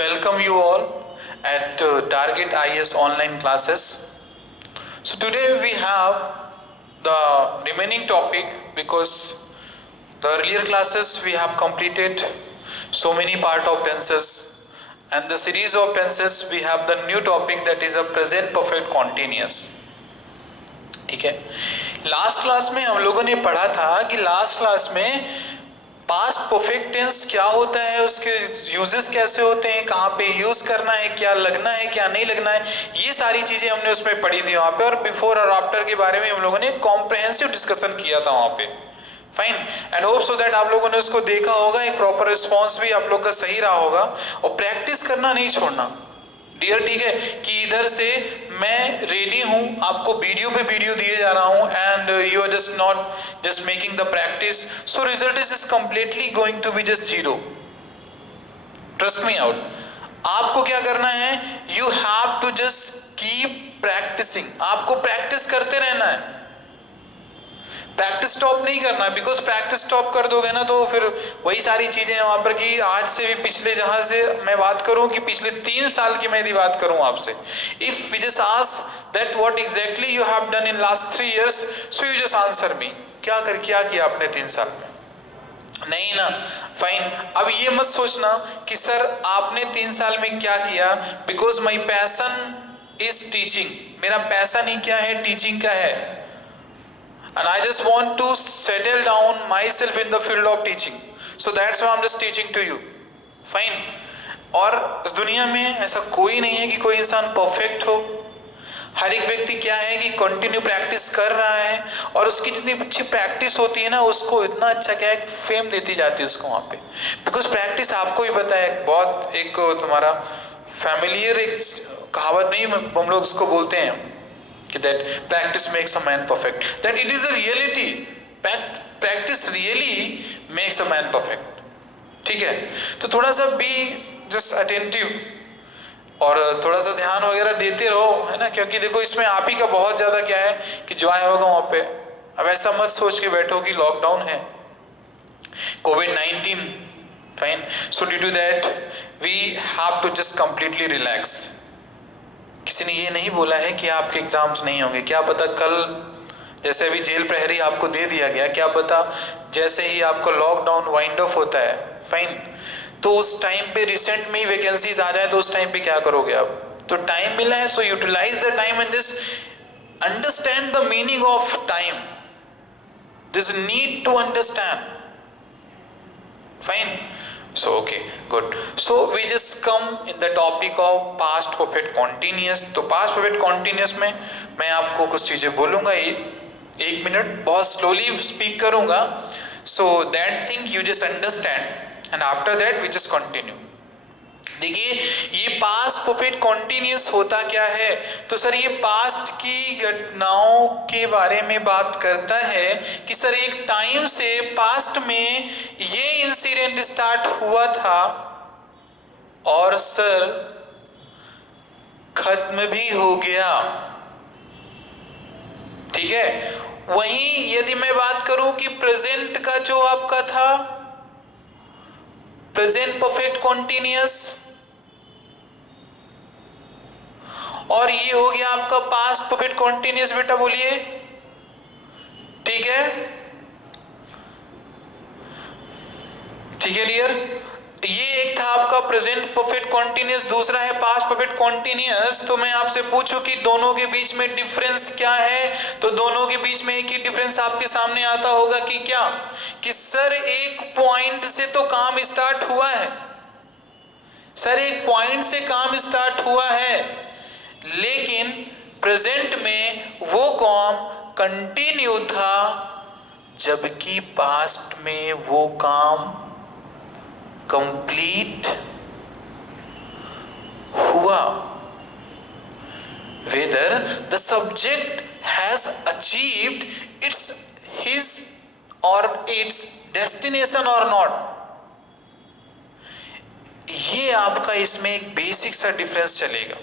welcome you all at Target IS online classes. So today we have the remaining topic because the earlier classes we have completed so many part of tenses, and the series of tenses we have the new topic that is a present perfect continuous. ठीक है, last class में हम लोगों ने पढ़ा था कि last class में पास्ट परफेक्ट टेंस क्या होता है, उसके यूजेस कैसे होते हैं, कहाँ पे यूज करना है, क्या लगना है क्या नहीं लगना है, ये सारी चीजें हमने उसमें पढ़ी थी वहां पे। और बिफोर और आफ्टर के बारे में हम लोगों ने कॉम्प्रहेंसिव डिस्कशन किया था वहां पे। Fine, and hope so that आप लोगों ने उसको देखा होगा, एक प्रॉपर रिस्पॉन्स भी आप लोग का सही रहा होगा। और प्रैक्टिस करना नहीं छोड़ना डियर, ठीक है, कि इधर से मैं रेडी हूं, आपको वीडियो पे वीडियो दिए जा रहा हूं and you are just not just making the practice, so result is completely going to be just zero. Trust me out. आपको क्या करना है, you have to just keep practicing, आपको प्रैक्टिस करते रहना है, प्रैक्टिस स्टॉप नहीं करना, बिकॉज प्रैक्टिस स्टॉप कर दोगे ना तो फिर वही सारी चीजें हैं वहां पर कि आज से भी पिछले, जहां से मैं बात करूं कि पिछले 3 साल की मैं यदि बात करूं आपसे, if we just ask that what exactly you have done in last 3 years, so you just answer me, क्या किया आपने 3 साल में, नहीं ना। फाइन, अब ये मत सोचना कि सर आपने 3 साल में क्या किया, because my passion is teaching, मेरा पैशन ही क्या है, टीचिंग का है, and I just want to settle down myself in the field of teaching, so that's why I'm just teaching to you. Fine. और इस दुनिया में ऐसा कोई नहीं है कि कोई इंसान परफेक्ट हो। हर एक व्यक्ति क्या है कि कंटिन्यू प्रैक्टिस कर रहा है, और उसकी जितनी अच्छी प्रैक्टिस होती है ना, उसको इतना अच्छा क्या है फेम देती जाती है उसको वहां पे, बिकॉज प्रैक्टिस आपको ही पता है बहुत एक तुम्हारा फैमिलियर एक कहावत नहीं, हम लोग उसको बोलते हैं कि that practice makes a man perfect, that it is a reality, practice really makes a man perfect। ठीक है, तो थोड़ा सा भी just attentive और थोड़ा सा ध्यान वगैरह देते रहो, है ना, क्योंकि देखो इसमें आप ही का बहुत ज्यादा क्या है कि जॉय होगा वहां पे। अब ऐसा मत सोच के बैठो कि लॉकडाउन है, COVID-19, fine, so due to that we have to just completely relax. किसी ने ये नहीं बोला है कि आपके एग्जाम्स नहीं होंगे, क्या पता कल जैसे अभी जेल प्रहरी आपको दे दिया गया, क्या पता जैसे ही आपको लॉकडाउन वाइंड ऑफ होता है, फाइन, तो उस टाइम पे रिसेंट में ही वैकेंसीज आ जाए तो उस टाइम पे क्या करोगे आप। तो टाइम मिला है, so utilize the time and this understand the meaning of time, this need to understand. Fine, so okay, good, so we just come in the topic of past perfect continuous। तो past perfect continuous में मैं आपको कुछ चीजें बोलूंगा, 1 minute बहुत slowly speak करूंगा, so that thing you just understand and after that we just continue। देखिए ये पास्ट परफेक्ट कॉन्टिन्यूस होता क्या है, तो सर ये पास्ट की घटनाओं के बारे में बात करता है कि सर एक टाइम से पास्ट में ये इंसिडेंट स्टार्ट हुआ था और सर खत्म भी हो गया। ठीक है, वहीं यदि मैं बात करूं कि प्रेजेंट का जो आपका था प्रेजेंट परफेक्ट कॉन्टिन्यूस, और ये हो गया आपका पास्ट परफेक्ट कॉन्टिन्यूस, बेटा बोलिए, ठीक है, ठीक है डियर। ये एक था आपका प्रेजेंट परफेक्ट कॉन्टिन्यूस, दूसरा है पास्ट परफेक्ट कॉन्टिन्यूस। तो मैं आपसे पूछूं कि दोनों के बीच में डिफरेंस क्या है, तो दोनों के बीच में एक ही डिफरेंस आपके सामने आता होगा कि क्या, कि सर एक पॉइंट से तो काम स्टार्ट हुआ है, सर एक पॉइंट से काम स्टार्ट हुआ है, लेकिन प्रेजेंट में वो काम कंटिन्यू था, जबकि पास्ट में वो काम कंप्लीट हुआ। Whether the subject has achieved it's his और इट्स डेस्टिनेशन और नॉट, ये आपका इसमें एक बेसिक सा डिफरेंस चलेगा।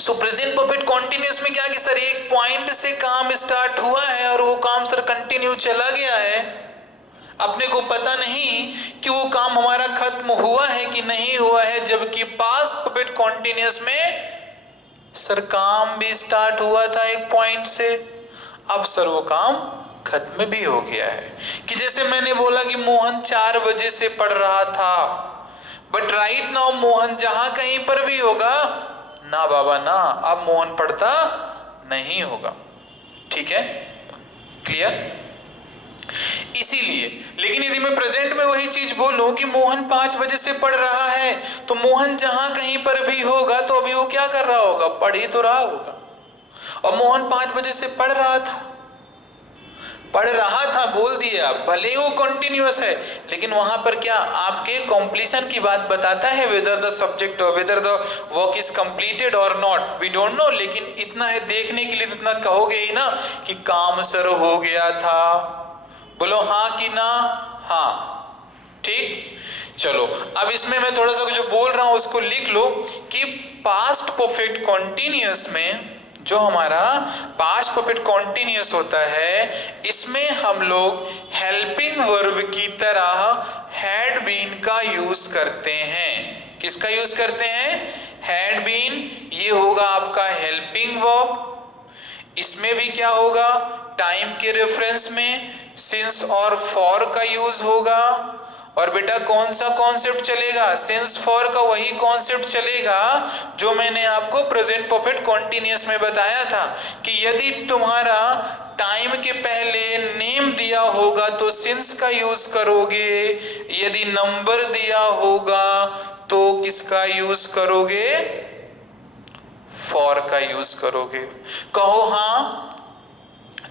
सो प्रेजेंट परफेक्ट कॉन्टिन्यूस में क्या कि सर एक पॉइंट से काम स्टार्ट हुआ है और वो काम सर कंटिन्यू चला गया है, अपने को पता नहीं कि वो काम हमारा खत्म हुआ है कि नहीं हुआ है, जबकि पास्ट परफेक्ट कॉन्टिन्यूअस में सर काम भी स्टार्ट हुआ था एक पॉइंट से, अब सर वो काम खत्म भी हो गया है। कि जैसे मैंने बोला कि मोहन 4 बजे से पढ़ रहा था, बट राइट नाउ मोहन जहां कहीं पर भी होगा ना बाबा ना, अब मोहन पढ़ता नहीं होगा। ठीक है, क्लियर? इसीलिए, लेकिन यदि मैं प्रेजेंट में वही चीज बोलूं कि मोहन 5 बजे से पढ़ रहा है, तो मोहन जहां कहीं पर भी होगा तो अभी वो क्या कर रहा होगा, पढ़ ही तो रहा होगा। और मोहन 5 बजे से पढ़ रहा था बोल दिया, भले ही वो कंटिन्यूअस है, लेकिन वहां पर क्या आपके कंप्लीशन की बात बताता है, वेदर द सब्जेक्ट और whether the work is completed और नॉट, वी डोंट नो। लेकिन इतना है देखने के लिए, तो इतना कहोगे ही ना कि काम सर हो गया था। बोलो हाँ कि ना? हाँ, ठीक। चलो अब इसमें मैं थोड़ा सा जो बोल रहा हूं उसको लिख लो कि पास्ट परफेक्ट कॉन्टिन्यूअस में जो हमारा पास्ट परफेक्ट कॉन्टिन्यूअस होता है, इसमें हम लोग हेल्पिंग वर्ब की तरह हैड बीन का यूज करते हैं। किसका यूज करते हैं? Had been. ये होगा आपका हेल्पिंग वर्ब। इसमें भी क्या होगा, टाइम के रेफरेंस में सिंस और फॉर का यूज होगा। और बेटा कौन सा कॉन्सेप्ट चलेगा? सिंस फॉर का वही कॉन्सेप्ट चलेगा जो मैंने आपको प्रेजेंट परफेक्ट कॉन्टिन्यूअस में बताया था कि यदि तुम्हारा टाइम के पहले नेम दिया होगा तो सिंस का यूज करोगे, यदि नंबर दिया होगा तो किसका यूज करोगे? फॉर का यूज करोगे। कहो हाँ,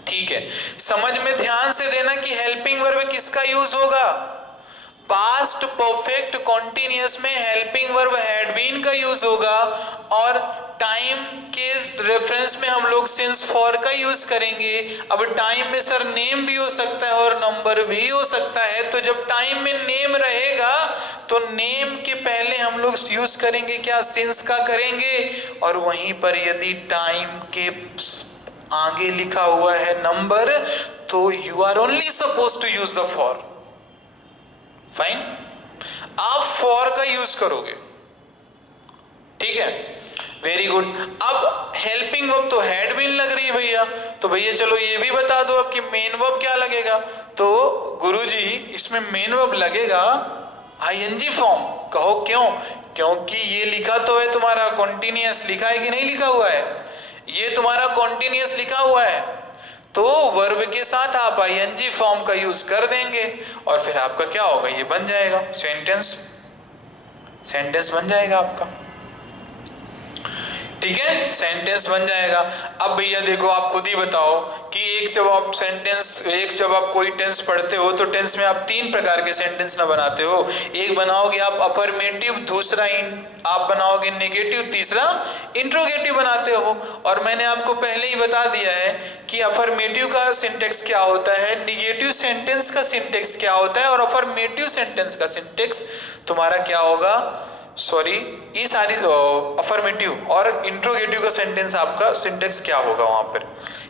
ठीक है। समझ में ध्यान से देना कि हेल्पिंग वर्ब किसका यूज होगा? पास्ट परफेक्ट कॉन्टिन्यूअस में हेल्पिंग वर्ब हैड बीन का यूज होगा, और टाइम के रेफरेंस में हम लोग सिंस फॉर का यूज करेंगे। अब टाइम में सर नेम भी हो सकता है और नंबर भी हो सकता है, तो जब टाइम में नेम रहेगा तो नेम के पहले हम लोग यूज करेंगे क्या? सिंस का करेंगे। और वहीं पर यदि टाइम के आगे लिखा हुआ है नंबर, तो you are only suppose to use the for. Fine, आप फॉर का यूज करोगे। ठीक है, वेरी गुड। अब हेल्पिंग वर्ब तो हैड बीन लग रही है भैया, तो भैया चलो ये भी बता दो अब कि मेन वर्ब क्या लगेगा। तो गुरुजी इसमें मेन वर्ब लगेगा आईएनजी फॉर्म। कहो क्यों? क्योंकि ये लिखा तो है तुम्हारा कॉन्टिन्यूअस, लिखा है कि नहीं लिखा हुआ है? ये तुम्हारा कॉन्टिन्यूअस लिखा हुआ है, तो वर्ब के साथ आप आईएनजी फॉर्म का यूज कर देंगे और फिर आपका क्या होगा, ये बन जाएगा सेंटेंस बन जाएगा आपका। ठीक है, सेंटेंस बन जाएगा। अब भैया देखो आप खुद ही बताओ कि एक जब आप कोई टेंस पढ़ते हो तो टेंस में आप 3 प्रकार के सेंटेंस ना बनाते हो। एक बनाओगे आप अफर्मेटिव, दूसरा आप बनाओगे नेगेटिव, तीसरा इंट्रोगेटिव बनाते हो। और मैंने आपको पहले ही बता दिया है कि अफर्मेटिव का सिंटेक्स क्या होता है, नेगेटिव सेंटेंस का सिंटेक्स क्या होता है, और अफर्मेटिव सेंटेंस का सिंटेक्स तुम्हारा क्या होगा, ये सारी अफर्मेटिव और इंट्रोगेटिव का सेंटेंस आपका सिंटेक्स क्या होगा वहां पर।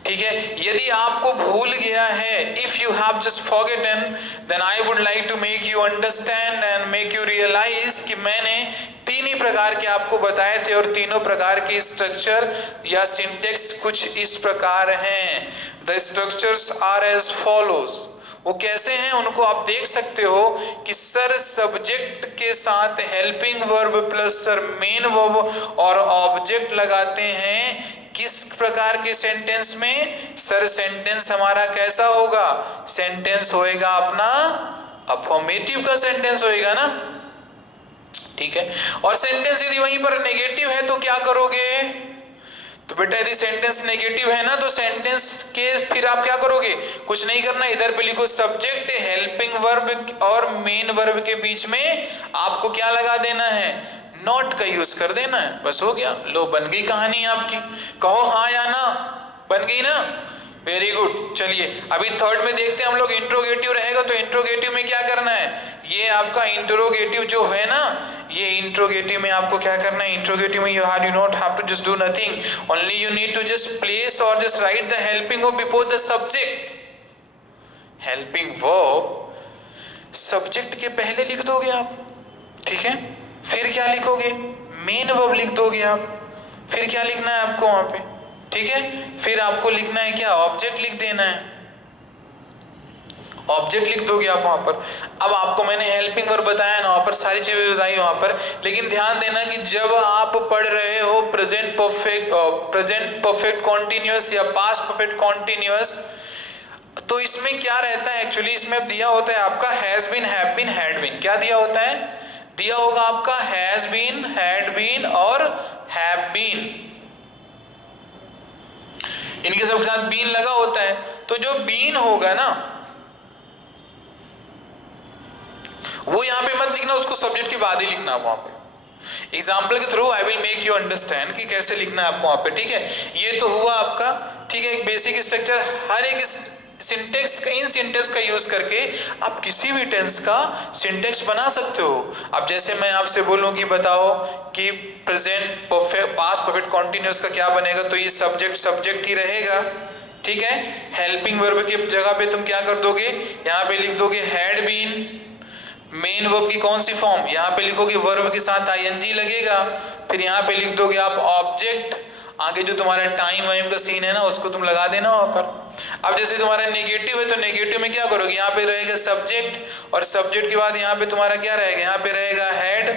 ठीक है, यदि आपको भूल गया है, if you have just forgotten, then I would like to make you understand and make you realise कि मैंने 3 ही प्रकार के आपको बताए थे और तीनों प्रकार के स्ट्रक्चर या सिंटेक्स कुछ इस प्रकार हैं। The structures are as follows. वो कैसे हैं उनको आप देख सकते हो कि सर सब्जेक्ट के साथ helping verb plus sir main verb और ऑब्जेक्ट लगाते हैं। किस प्रकार के सेंटेंस में? सर सेंटेंस हमारा कैसा होगा? सेंटेंस होएगा अपना अफर्मेटिव का सेंटेंस होएगा ना। ठीक है, और सेंटेंस यदि वहीं पर नेगेटिव है तो क्या करोगे? तो बेटा यदि सेंटेंस नेगेटिव है ना तो सेंटेंस के फिर आप क्या करोगे? कुछ नहीं करना, इधर पे लिखो सब्जेक्ट हेल्पिंग वर्ब और मेन वर्ब के बीच में आपको क्या लगा देना है? नॉट का यूज कर देना है, बस हो गया। लो बन गई कहानी आपकी। कहो हाँ या ना, बन गई ना? Very good. चलिए अभी थर्ड में देखते हैं हम लोग। इंट्रोगेटिव रहेगा तो इंट्रोगेटिव में क्या करना है? ये आपका इंट्रोगेटिव जो है ना, ये इंट्रोगेटिव में आपको क्या करना है? इंट्रोगेटिव में you do not have to just do nothing, only you need to just place or just write the helping verb before the subject. Helping verb subject के पहले लिख दोगे आप, ठीक है। फिर क्या लिखोगे, मेन वर्ब लिख दोगे आप। फिर क्या लिखना है आपको वहां पे, ठीक है। फिर आपको लिखना है क्या, ऑब्जेक्ट लिख देना है, ऑब्जेक्ट लिख दोगे आप वहां पर। अब आपको मैंने हेल्पिंग वर्ब बताया ना, वहां पर सारी चीजें बताई वहां पर, लेकिन ध्यान देना कि जब आप पढ़ रहे हो प्रेजेंट परफेक्ट कॉन्टिन्यूअस या पास्ट परफेक्ट कॉन्टिन्यूअस, तो इसमें क्या रहता है एक्चुअली, इसमें दिया होता है आपका has been, have been, had been. क्या दिया होता है, दिया होगा आपका हैज बीन, हैड बीन और हैव बीन, इनके सबके साथ बीन लगा होता है। तो जो बीन होगा ना वो यहां पे मत लिखना, उसको सब्जेक्ट के बाद ही लिखना वहां पे। एग्जाम्पल के through I will make you understand कि कैसे लिखना है आपको वहां पे, ठीक है। ये तो हुआ आपका, ठीक है, एक बेसिक स्ट्रक्चर। हर एक सिंटेक्स का, इन सिंटेक्स का यूज करके आप किसी भी टेंस का सिंटेक्स बना सकते हो। अब जैसे मैं आपसे बोलूं कि बताओ कि present perfect past perfect continuous का क्या बनेगा, तो ये सब्जेक्ट ही रहेगा, ठीक है। हेल्पिंग वर्ब की जगह पे तुम क्या कर दोगे, यहाँ पे लिख दोगे हैड बीन। मेन वर्ब की कौन सी फॉर्म, यहाँ पे लिखोगे वर्ब के साथ आईएनजी लगेगा। फिर यहाँ पे लिख दोगे आप ऑब्जेक्ट, आगे जो तुम्हारा टाइम वाइम का सीन है ना उसको तुम लगा देना वहां पर। अब जैसे तुम्हारा नेगेटिव है तो नेगेटिव में क्या करोगे, यहाँ पे रहेगा सब्जेक्ट, और सब्जेक्ट के बाद यहाँ पे तुम्हारा क्या रहेगा, यहाँ पे रहेगा हेड,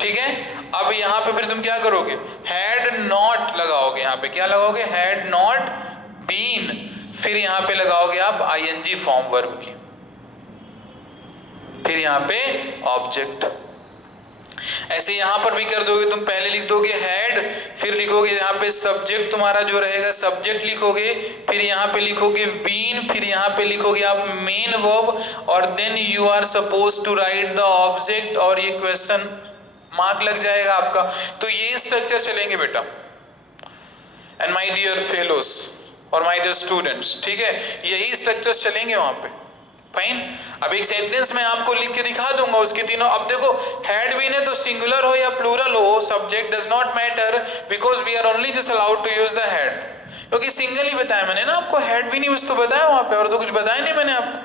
ठीक है। अब यहाँ पे फिर तुम क्या करोगे, हैड नॉट लगाओगे, यहाँ पे क्या लगाओगे, हैड नॉट बीन। फिर यहाँ पे लगाओगे आप आईएनजी फॉर्म वर्ब की, फिर यहाँ पे ऑब्जेक्ट। ऐसे यहां पर भी कर दोगे तुम, पहले लिख दोगे हैड, फिर लिखोगे यहाँ पे सब्जेक्ट तुम्हारा जो रहेगा सब्जेक्ट लिखोगे, फिर यहाँ पे लिखोगे बीन, फिर यहाँ पे लिखोगे आप मेन वर्ब, और then you are suppose to write the object, और ये क्वेश्चन मार्क लग जाएगा आपका। तो ये स्ट्रक्चर चलेंगे बेटा। एंड माय डियर फेलोज और माय डियर स्टूडेंट्स, ठीक है, यही स्ट्रक्चर्स चलेंगे वहां पे, फाइन। अब एक सेंटेंस में आपको लिख के दिखा दूंगा उसके तीनों। अब देखो हैड बीन है तो सिंगुलर हो या प्लूरल हो, subject does not matter, because we are only just allowed to use the had, क्योंकि सिंगल ही बताया मैंने ना आपको, हैड भी नहीं बस तो बताया वहां पे, और तो कुछ बताया नहीं मैंने आपको,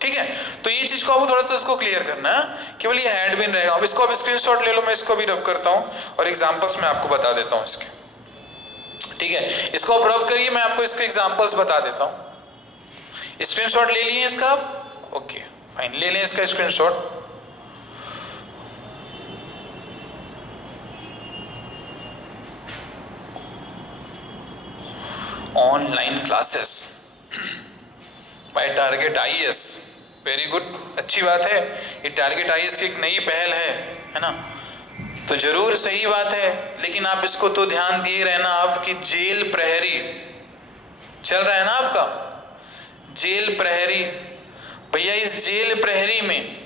ठीक है। तो ये चीज को आपको थोड़ा सा इसको क्लियर करना है, केवल ये हैड बीन रहेगा। अब इसको आप स्क्रीनशॉट ले लो, मैं इसको भी रब करता हूं और एग्जांपल्स मैं आपको बता देता हूं इसके, ठीक है। इसको आप रब करिए, मैं आपको इसके एग्जांपल्स बता देता हूं। स्क्रीनशॉट ले लिए इसका आप, ओके फाइन, ले लें इसका screenshot. Online classes bye target IAS, very good, अच्छी बात है। ये टारगेट आईएएस की एक नई पहल है ना, तो जरूर सही बात है, लेकिन आप इसको तो ध्यान दिए रहना आपकी जेल प्रहरी चल रहा है ना आपका, जेल प्रहरी। भैया इस जेल प्रहरी में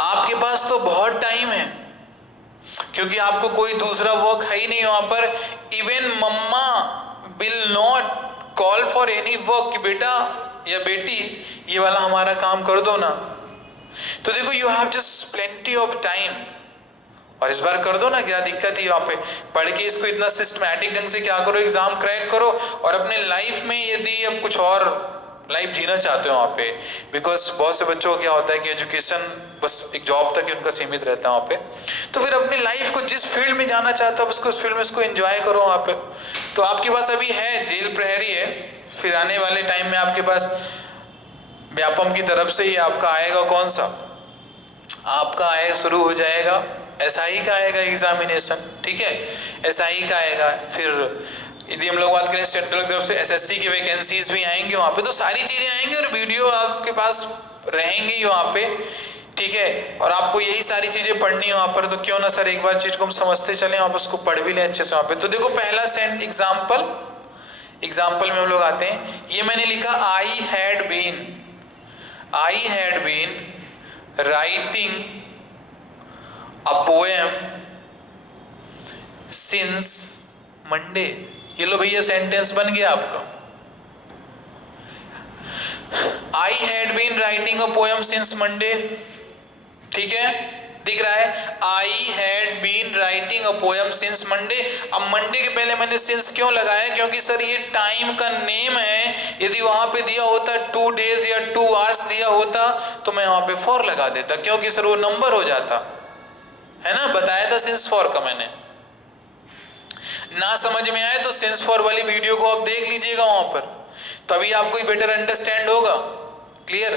आपके पास तो बहुत टाइम है, क्योंकि आपको कोई दूसरा वर्क है ही नहीं वहां पर। इवन मम्मा will not call for any work कि बेटा या बेटी ये वाला हमारा काम कर दो ना। तो देखो you have just plenty of time, और इस बार कर दो ना, क्या दिक्कत है वहां पे। पढ़ के इसको इतना सिस्टमैटिक ढंग से क्या करो, एग्जाम क्रैक करो, और अपने लाइफ में यदि अब कुछ और लाइफ जीना चाहते हो वहाँ पे, बिकॉज बहुत से बच्चों को क्या होता है कि एजुकेशन बस एक जॉब तक ही उनका सीमित रहता है वहाँ पे, तो फिर अपनी लाइफ को जिस फील्ड में जाना चाहता है उसको उस फील्ड में उसको एंजॉय करो वहाँ पे। तो आपके पास अभी है जेल प्रहरी है, फिर आने वाले टाइम में आपके पास व्यापम की तरफ से ही आपका आएगा, कौन सा आपका आएगा, शुरू हो जाएगा एसआई का आएगा एग्जामिनेशन, ठीक है, एसआई का आएगा। फिर यदि हम लोग बात करें सेंट्रल की तरफ से एसएससी की वैकेंसीज भी आएंगी वहाँ पे, तो सारी चीजें आएंगी और वीडियो आपके पास रहेंगी वहाँ पे, ठीक है। और आपको यही सारी चीजें पढ़नी है वहाँ पर, तो क्यों ना सर एक बार चीज को हम समझते चलें, आप उसको पढ़ भी लें अच्छे से वहाँ पे। तो देखो पहला एग्जाम्पल में हम लोग आते हैं, ये मैंने लिखा I had been writing a poem since Monday. ये लो भैया सेंटेंस बन गया आपका, I had been writing a poem since Monday, ठीक है, दिख रहा है I had been writing writing a poem since Monday. अब मंडे के पहले मैंने सिंस क्यों लगाया, क्योंकि सर ये टाइम का नेम है, यदि वहां पे दिया होता 2 days या 2 hours दिया होता तो मैं वहां पे फॉर लगा देता, क्योंकि सर वो नंबर हो जाता है ना। बताया था सिंस फॉर का मैंने। ना समझ में आए तो सिंस फॉर वाली वीडियो को आप देख लीजिएगा वहां पर, तभी आपको बेटर अंडरस्टैंड होगा। क्लियर।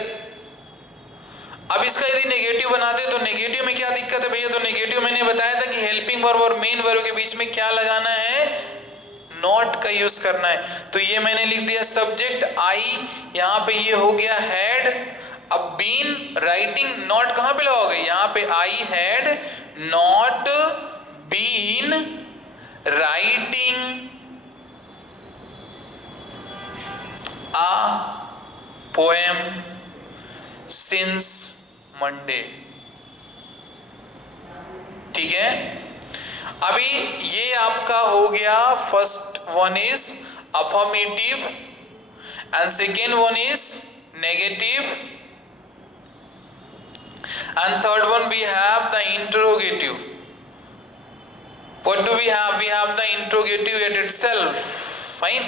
अब इसका यदि नेगेटिव बनाते तो नेगेटिव में क्या दिक्कत है भैया, तो नेगेटिव मैंने बताया था कि हेल्पिंग वर्ब और मेन वर्ब के बीच में क्या लगाना है, नॉट का यूज करना है। तो ये मैंने लिख दिया सब्जेक्ट आई, यहां पे ये हो गया हैड। अब बीन राइटिंग, नॉट कहां पे लगाओगे, यहां पे I had not been writing a poem since Monday। ठीक है। अभी ये आपका हो गया, first one is affirmative and second one is negative and third one we have the interrogative. What do we have? We have the interrogative at itself. Fine.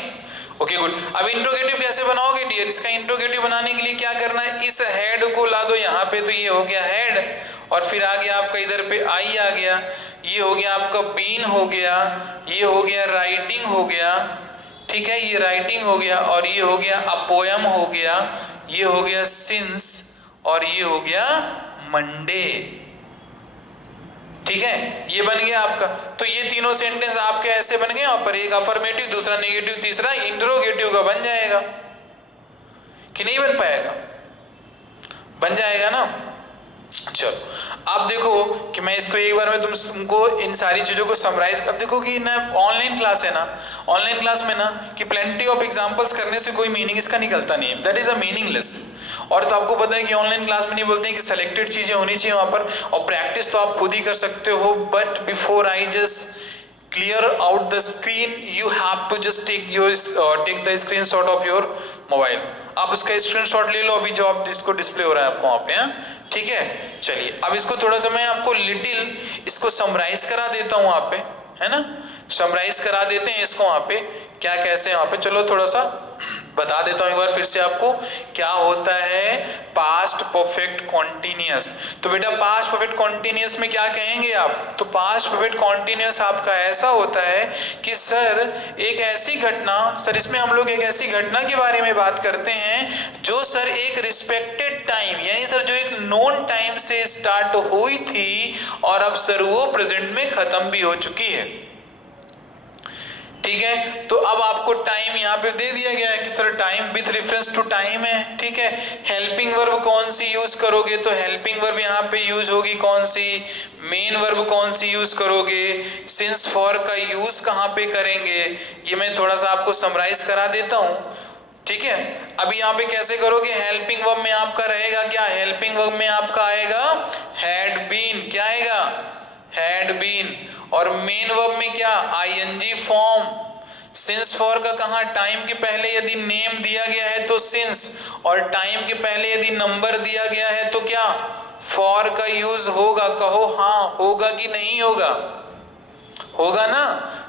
Okay good. अब interrogative कैसे बनाओगे डियर, इसका interrogative बनाने के लिए क्या करना है, इस हेड को ला दो यहाँ पे, तो ये हो गया हेड, और फिर आ गया आपका इधर पे आई आ गया, ये हो गया आपका बीन हो गया, ये हो गया राइटिंग हो गया, ठीक है, ये राइटिंग हो गया, और ये हो गया अ पोएम हो गया, ये हो गया सिंस, और ये हो गया मंडे। ठीक है, ये बन गया आपका। तो ये तीनों सेंटेंस आपके ऐसे बन गए, यहाँ पर एक अफर्मेटिव, दूसरा नेगेटिव, तीसरा इंटरोगेटिव का बन जाएगा कि नहीं बन पाएगा, बन जाएगा ना। चलो अब देखो कि मैं इसको एक बार में तुमको इन सारी चीजों को समराइज, अब देखो कि ना ऑनलाइन क्लास है ना, ऑनलाइन क्लास में ना कि प्लेंटी ऑफ एग्जांपल्स करने से कोई मीनिंग इसका निकलता नहीं है, दैट इज अ मीनिंगलेस। और तो आपको पता है कि ऑनलाइन क्लास में नहीं बोलते हैं कि सिलेक्टेड चीजें होनी चाहिए वहां पर, और प्रैक्टिस तो आप खुद ही कर सकते हो, but before I just clear out the screen you have to just take the screenshot of your mobile. आप उसका स्क्रीनशॉट ले लो अभी जो आप जिसको डिस्प्ले हो रहा है आपको वहां पे, हैं ठीक है। चलिए अब इसको थोड़ा सा मैं आपको लिटिल इसको समराइज करा देता हूं वहां पे, है ना, समराइज करा देते हैं इसको वहां पे क्या कैसे वहां पे। चलो थोड़ा सा बता देता हूं एक बार फिर से आपको क्या होता है पास्ट परफेक्ट कॉन्टिन्यूअस। तो बेटा पास्ट परफेक्ट कॉन्टिन्यूअस में क्या कहेंगे आप, तो पास्ट परफेक्ट कॉन्टिन्यूअस आपका ऐसा होता है कि सर एक ऐसी घटना, सर इसमें हम लोग एक ऐसी घटना के बारे में बात करते हैं जो सर एक रिस्पेक्टेड टाइम, यानी सर जो एक नोन टाइम से स्टार्ट हुई थी और अब सर वो प्रेजेंट में खत्म भी हो चुकी है। ठीक है, तो अब आपको टाइम यहाँ पे दे दिया गया है कि sir time with reference to time है। ठीक है, हेल्पिंग वर्ब कौन सी यूज करोगे, तो हेल्पिंग वर्ब यहाँ पे यूज होगी कौन सी, मेन वर्ब कौन सी यूज करोगे, सिंस फॉर का यूज कहाँ पे करेंगे, ये मैं थोड़ा सा आपको समराइज करा देता हूँ। ठीक है, अभी यहाँ पे कैसे करोगे, हेल्पिंग वर्ब में आपका रहेगा क्या, हेल्पिंग वर्ब में आपका आएगा हैड बीन, क्या आएगा हैड बीन, और मेन वर्ब में क्या आईएनजी फॉर्म। सिंस फॉर का कहा, टाइम के पहले यदि नेम दिया गया है तो सिंस, और टाइम के पहले यदि नंबर दिया गया है तो क्या फॉर का यूज होगा। कहो हाँ होगा कि नहीं होगा, होगा ना।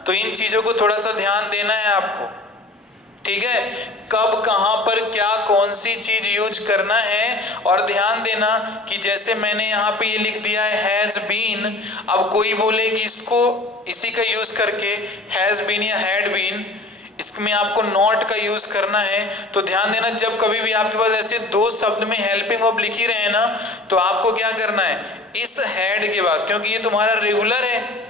तो इन चीजों को थोड़ा सा ध्यान देना है आपको। ठीक है, कब कहां पर क्या कौन सी चीज यूज करना है, और ध्यान देना कि जैसे मैंने यहाँ पे ये लिख दिया है हैज बीन, अब कोई बोले कि इसको इसी का यूज करके हैज बीन या हैड बीन, इसमें आपको नॉट का यूज करना है। तो ध्यान देना जब कभी भी आपके पास ऐसे दो शब्द में हेल्पिंग वर्ब लिखी रहे ना, तो आपको क्या करना है, इस हैड के बाद, क्योंकि ये तुम्हारा रेगुलर है,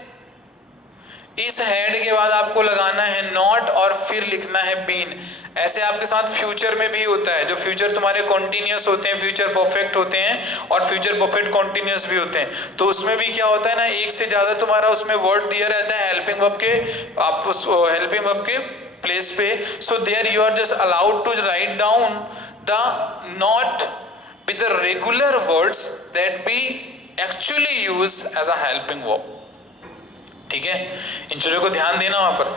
इस हेड के बाद आपको लगाना है नॉट और फिर लिखना है बीन। ऐसे आपके साथ फ्यूचर में भी होता है, जो फ्यूचर तुम्हारे कॉन्टिन्यूअस होते हैं, फ्यूचर परफेक्ट होते हैं और फ्यूचर परफेक्ट कॉन्टिन्यूअस भी होते हैं। तो उसमें भी क्या होता है ना, एक से ज्यादा तुम्हारा उसमें वर्ड दिया रहता है हेल्पिंग वर्ब के, आप उस हेल्पिंग वर्ब के प्लेस पे। So there you are just allowed to write down the not with the regular words that be actually use as a helping verb. ठीक है, इन चीजों को ध्यान देना वहां पर,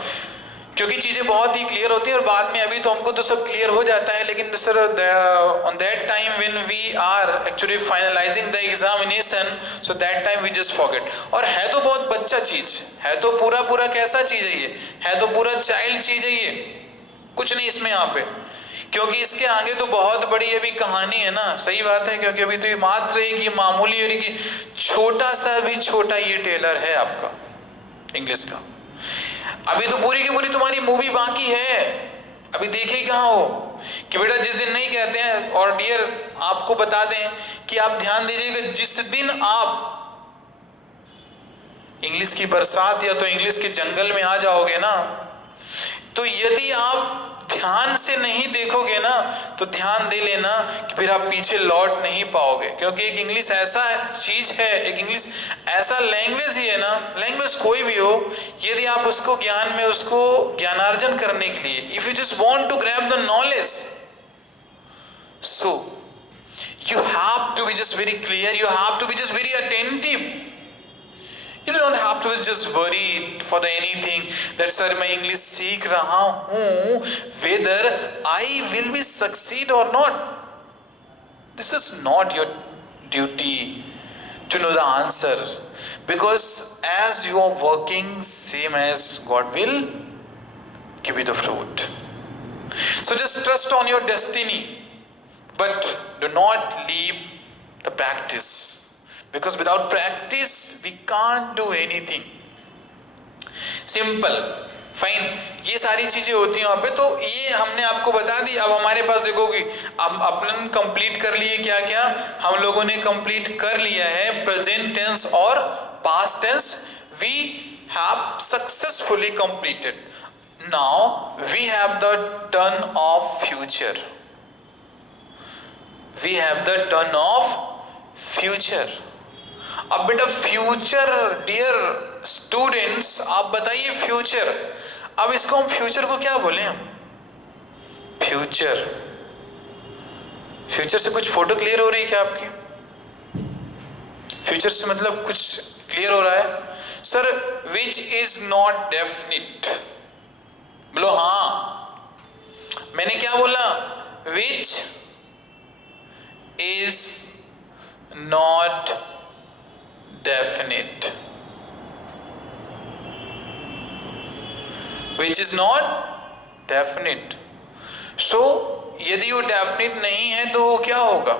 क्योंकि चीजें बहुत ही क्लियर होती है और बाद में, अभी तो हमको तो सब क्लियर हो जाता है, लेकिन sir on that time when we are actually finalising the examination, so that time we just forget. और है तो बहुत बच्चा चीज, है तो पूरा पूरा कैसा चीज है ये, है तो पूरा चाइल्ड चीज है ये, कुछ नहीं इसमें यहाँ पे, क्योंकि इसके आगे तो बहुत बड़ी अभी कहानी है ना। सही बात है, क्योंकि अभी तो ये मात्र एक ये मामूली और एक छोटा सा भी छोटा ये टेलर है आपका इंग्लिश का। अभी तो पूरी की पूरी तुम्हारी मूवी बाकी है, अभी देखे कहाँ हो कि बेटा जिस दिन नहीं कहते हैं, और डियर आपको बता दें कि आप ध्यान दीजिएगा, जिस दिन आप इंग्लिश की बरसात या तो इंग्लिश के जंगल में आ जाओगे ना, तो यदि आप ध्यान से नहीं देखोगे ना, तो ध्यान दे लेना कि फिर आप पीछे लौट नहीं पाओगे। क्योंकि एक इंग्लिश ऐसा चीज है, एक इंग्लिश ऐसा लैंग्वेज ही है ना, लैंग्वेज कोई भी हो, यदि आप उसको ज्ञान में उसको ज्ञानार्जन करने के लिए, if you just want to grab the knowledge, so you have to be just very clear, you have to be just very attentive. You don't have to be just worried for the anything that sir मैं English सीख रहा हूँ, whether I will be succeed or not. This is not your duty to know the answer, because as you are working, same as God will give you the fruit. So just trust on your destiny, but do not leave the practice, because without practice we can't do anything. Simple, fine, ये सारी चीजें होती हैं वहां पे। तो ये हमने आपको बता दी। अब हमारे पास देखोगे, अब अपन कंप्लीट कर लिए क्या क्या, हम लोगों ने कंप्लीट कर लिया है प्रेजेंट टेंस और past tense, we have successfully completed. Now we have the turn of future, we have the turn of future. अब बेटा फ्यूचर, डियर स्टूडेंट्स आप बताइए फ्यूचर, अब इसको हम फ्यूचर को क्या बोले हम, फ्यूचर, फ्यूचर से कुछ फोटो क्लियर हो रही है क्या आपकी, फ्यूचर से मतलब कुछ क्लियर हो रहा है sir, which is not definite, बोलो हाँ, मैंने क्या बोला, which is not definite, which is not definite. So यदि वो डेफिनिट नहीं है तो वो क्या होगा,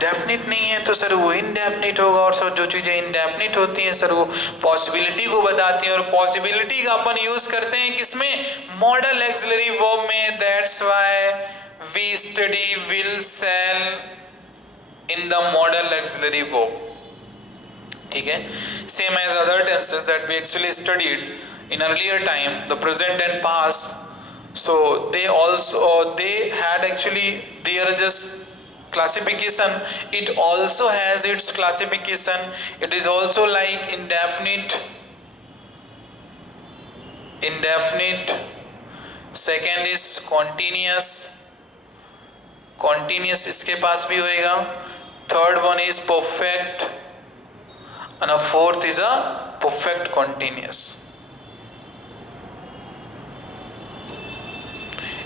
डेफिनिट नहीं है तो सर वो इनडेफिनिट होगा। और सर जो चीजें इनडेफिनिट होती हैं सर वो पॉसिबिलिटी को बताती हैं, और पॉसिबिलिटी का अपन यूज करते हैं किसमें, मॉडल एक्सिलरी वर्ब में। That's why we study will, shall in the model auxiliary verb, ठीक है, same as other tenses that we actually studied in earlier time, the present and past. So they also they had actually their just classification, it also has its classification. It is also like indefinite, indefinite, second is continuous, continuous इसके पास भी होएगा, third one is perfect, and a fourth is a perfect continuous.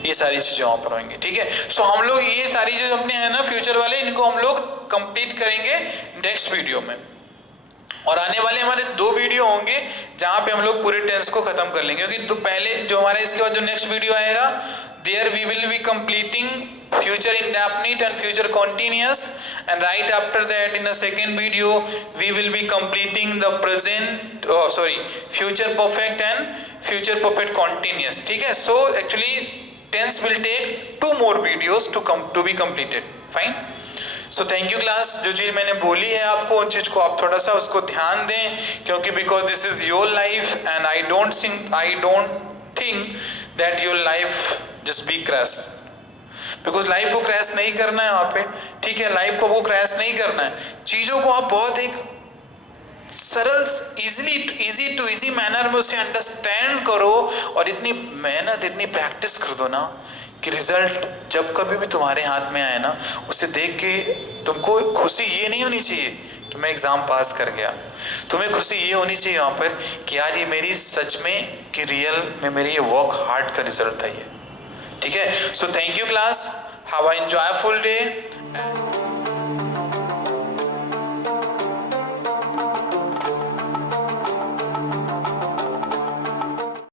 ये सारी चीजें वहां पर होंगी, ठीक है। सो हम लोग ये सारी जो अपने हैं ना फ्यूचर वाले, इनको हम लोग कंप्लीट करेंगे नेक्स्ट वीडियो में, और आने वाले हमारे 2 वीडियो होंगे जहां पे हम लोग पूरे टेंस को खत्म कर लेंगे। क्योंकि तो पहले जो हमारा इसके बाद जो नेक्स्ट वीडियो आएगा, there we will be completing future indefinite and future continuous, and right after that in the second video we will be completing the present future perfect and future perfect continuous, ठीक है। So actually tense will take 2 more videos to be completed, fine. So thank you class, जो चीज मैंने बोली है आपको उन चीज को आप थोड़ा सा उसको ध्यान दें, क्योंकि because this is your life and I don't think that your life just be crash, because life को क्रैश नहीं करना है वहां पे, ठीक है, लाइफ को वो क्रैश नहीं करना है। चीजों को आप बहुत एक सरल, इजी टू इजी मैनर में उसे अंडरस्टैंड करो, और इतनी मेहनत इतनी प्रैक्टिस कर दो ना कि रिजल्ट जब कभी भी तुम्हारे हाथ में आए ना, उसे देख के तुमको खुशी ये नहीं होनी चाहिए कि मैं एग्ज़ाम पास कर गया। तुम्हें खुशी ये होनी चाहिए वहाँ पर कि यार ये मेरी सच में कि रियल में मेरी ये वर्क हार्ड का रिजल्ट था ये। ठीक है, so thank you class, have a enjoyful day.